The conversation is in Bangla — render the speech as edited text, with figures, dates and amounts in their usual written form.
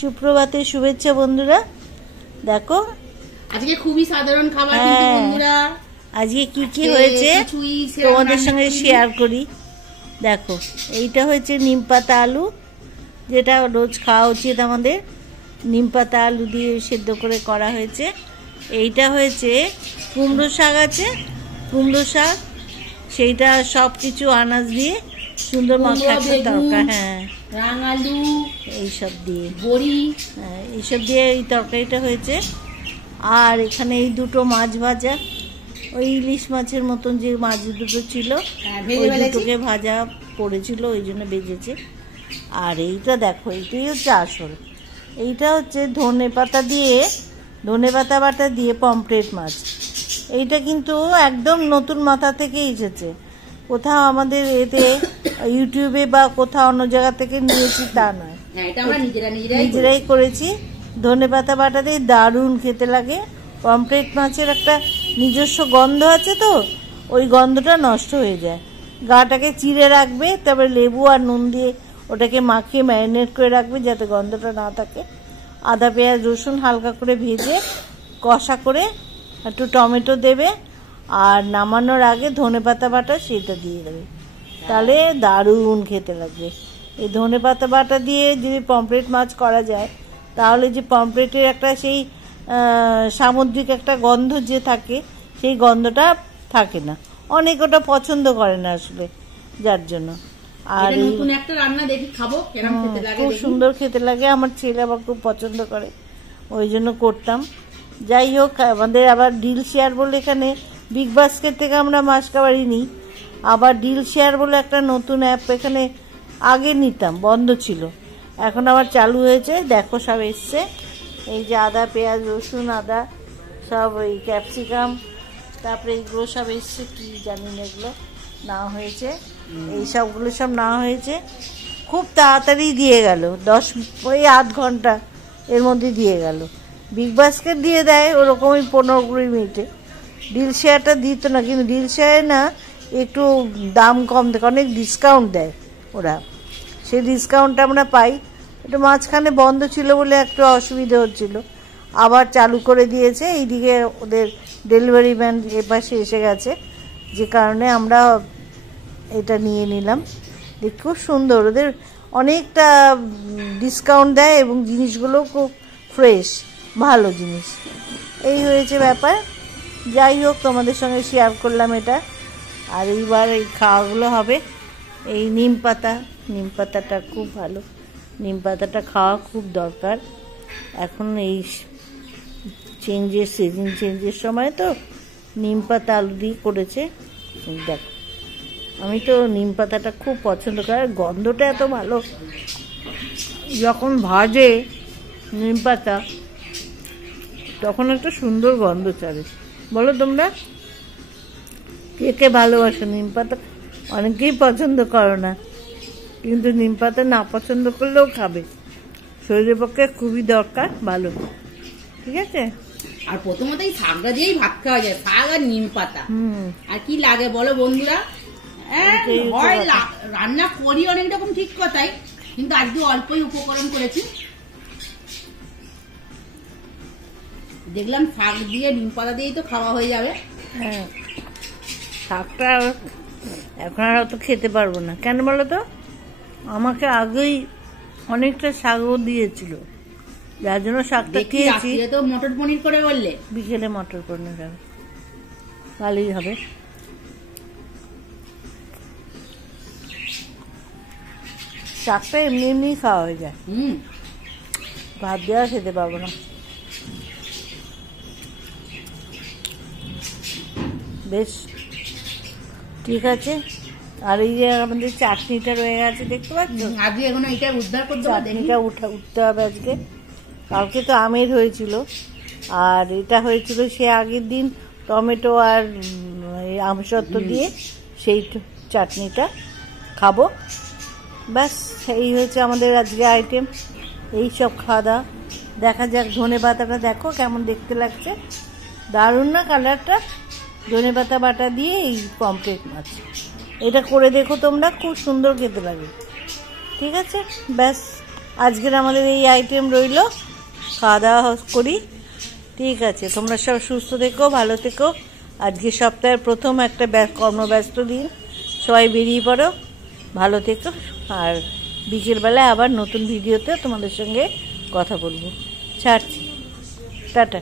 সুপ্রভাতের শুভেচ্ছা বন্ধুরা। দেখো আজকে খুবই সাধারণ খাবার কিন্তু বন্ধুরা, আজকে কি কি হয়েছে তোমাদের সঙ্গে শেয়ার করি। দেখো এইটা হয়েছে নিমপাতা আলু, যেটা রোজ খাওয়া উচিত আমাদের। নিমপাতা আলু দিয়ে সেদ্ধ করে করা হয়েছে। এইটা হয়েছে কুমড়ো শাক, আছে কুমড়ো শাক, সেইটা সব কিছু আনাজ দিয়ে সুন্দর মাখা একটা তরকারি, হ্যাঁ রাঙালু এইসব দিয়ে বড়ি, হ্যাঁ এইসব দিয়ে এই তরকারিটা হয়েছে। আর এখানে এই দুটো মাছ ভাজা, ওই ইলিশ মাছের মতন যে মাছ দুটো ছিল ওই দুটোকে ভাজা পড়েছিল, ওই জন্য বেজেছে। আর এইটা দেখো, এইটাই হচ্ছে আসল। এইটা হচ্ছে ধনে পাতা বাটা দিয়ে পমফ্রেট মাছ। এইটা কিন্তু একদম নতুন মাথা থেকে এসেছে, কোথাও আমাদের এতে ইউটিউবে বা কোথাও অন্য জায়গা থেকে নিয়েছি তা নয়, নিজেরাই করেছি। ধনে পাতা বাটা দিয়ে দারুণ খেতে লাগে। পমফ্রেট মাছের একটা নিজস্ব গন্ধ আছে, তো ওই গন্ধটা নষ্ট হয়ে যায়। গাটাকে চিড়ে রাখবে, তারপরে লেবু আর নুন দিয়ে ওটাকে মাখিয়ে ম্যারিনেট করে রাখবে যাতে গন্ধটা না থাকে। আদা পেঁয়াজ রসুন হালকা করে ভেজে কষা করে একটু টমেটো দেবে, আর নামানোর আগে ধনে পাতা বাটা সেটা দিয়ে দেবে, তাহলে দারুণ খেতে লাগবে। এই ধনে পাতা বাটা দিয়ে যদি পমফ্রেট মাছ করা যায়, তাহলে যে পমফ্রেটের একটা সেই সামুদ্রিক একটা গন্ধ যে থাকে, সেই গন্ধটা থাকে না। অনেক ওটা পছন্দ করে না আসলে, যার জন্য। আর নতুন একটা রান্না দেখি খাবো, কেমন খেতে লাগে, খুব সুন্দর খেতে লাগে। আমার ছেলে আবার খুব পছন্দ করে, ওই জন্য করতাম। যাই হোক, আমাদের আবার ডিল শেয়ার বলে এখানে বিগ বাস্কেট থেকে আমরা মাছ কাবারি নিই। আবার ডিল শেয়ার বলে একটা নতুন অ্যাপ এখানে আগে নিতাম, বন্ধ ছিল, এখন আবার চালু হয়েছে। দেখো সব এসছে, এই যে আদা পেঁয়াজ রসুন আদা সব, ওই ক্যাপসিকাম, তারপরে এইগুলো সব এসছে, কি জানি না এগুলো না হয়েছে, এই সবগুলো সব না হয়েছে। খুব তাড়াতাড়ি দিয়ে গেল, ওই আধ ঘন্টা এর মধ্যে দিয়ে গেল। বিগ বাস্কেট দিয়ে দেয় ওরকমই 15-20 মিনিটে। ডিল শেয়ারটা দিত না, কিন্তু ডিল শেয়ারে না একটু দাম কম দেয়, অনেক ডিসকাউন্ট দেয় ওরা, সেই ডিসকাউন্টটা আমরা পাই। একটু মাঝখানে বন্ধ ছিল বলে একটু অসুবিধা হচ্ছিল, আবার চালু করে দিয়েছে। এইদিকে ওদের ডেলিভারি ম্যান এপাশে এসে গেছে, যে কারণে আমরা এটা নিয়ে নিলাম। দেখ খুব সুন্দর, ওদের অনেকটা ডিসকাউন্ট দেয় এবং জিনিসগুলো খুব ফ্রেশ, ভালো জিনিস। এই হয়েছে ব্যাপার। যাই হোক, তোমাদের সঙ্গে শেয়ার করলাম এটা। আর এইবার এই খাওয়াগুলো হবে। এই নিম পাতাটা খুব ভালো, নিম পাতাটা খাওয়া খুব দরকার এখন। এই সিজন চেঞ্জের সময় তো নিম পাতা আলু দিয়ে করেছে। দেখো, আমি তো নিম পাতাটা খুব পছন্দ করি, গন্ধটা এত ভালো। যখন ভাজে নিম পাতা তখন একটা সুন্দর গন্ধ ছাড়ে। বলো তোমরা কে কে ভালোবাসো নিম পাতা? অনেকেই পছন্দ করো না, কিন্তু নিম পাতা না পছন্দ করলেও খাবে, শরীরের পক্ষে খুবই দরকার, ভালো। ঠিক আছে। আর প্রথমতেই শাকটা দিয়েই ভাত খাওয়া যায়, শাক আর নিম পাতা। আর কি লাগে বলো বন্ধুরা? রান্না করি অনেক রকম, ঠিক কথাই, কিন্তু আজকে অল্পই উপকরণ করেছি। দেখলাম শাক দিয়ে নিম পাতা দিয়েই তো খাওয়া হয়ে যাবে। হ্যাঁ, শাকটা এখন আর অত খেতে পারবো না, কেন বলো তো? আমাকে আগেই অনেকটা শাকও দিয়েছিল, যার জন্য শাকটা খেয়েছি। তো মটর পনির করে বললে, বিকেলে মটর পনির হবে, ভালোই হবে। শাকটা এমনি এমনি খাওয়া হয়ে যায়, ভাত দেওয়া খেতে পারবো না। বেশ ঠিক আছে। আর এই যে আমাদের চাটনিটা রয়ে গেছে, দেখতে পাচ্ছ? আজকে এখন এটা উদ্ধার করতে হবে, চাটনিটা উঠতে হবে আজকে। কালকে তো আমের হয়েছিল, আর এটা হয়েছিল সে আগের দিন টমেটো আর আমসত্ত্ব দিয়ে, সেই চাটনিটা খাবো। ব্যাস এই হয়েছে আমাদের আজকে আইটেম। এই সব খাওয়া দাওয়া। দেখা যাক, ধনে পাতাটা দেখো কেমন দেখতে লাগছে, দারুণ না কালারটা? ধনে পাতা বাটা দিয়ে এই পমফ্রেট মাছ, এটা করে দেখো তোমরা, খুব সুন্দর খেতে লাগে। ঠিক আছে, ব্যাস আজকের আমাদের এই আইটেম রইল, খাওয়া দাওয়া করি। ঠিক আছে, তোমরা সব সুস্থ থেকো, ভালো থেকো। আজকে সপ্তাহের প্রথম একটা কর্মব্যস্ত দিন, সবাই বেরিয়ে পড়ো, ভালো থেকো। আর বিকেলবেলায় আবার নতুন ভিডিওতে তোমাদের সঙ্গে কথা বলবো। ছাড়ছি, টাটা।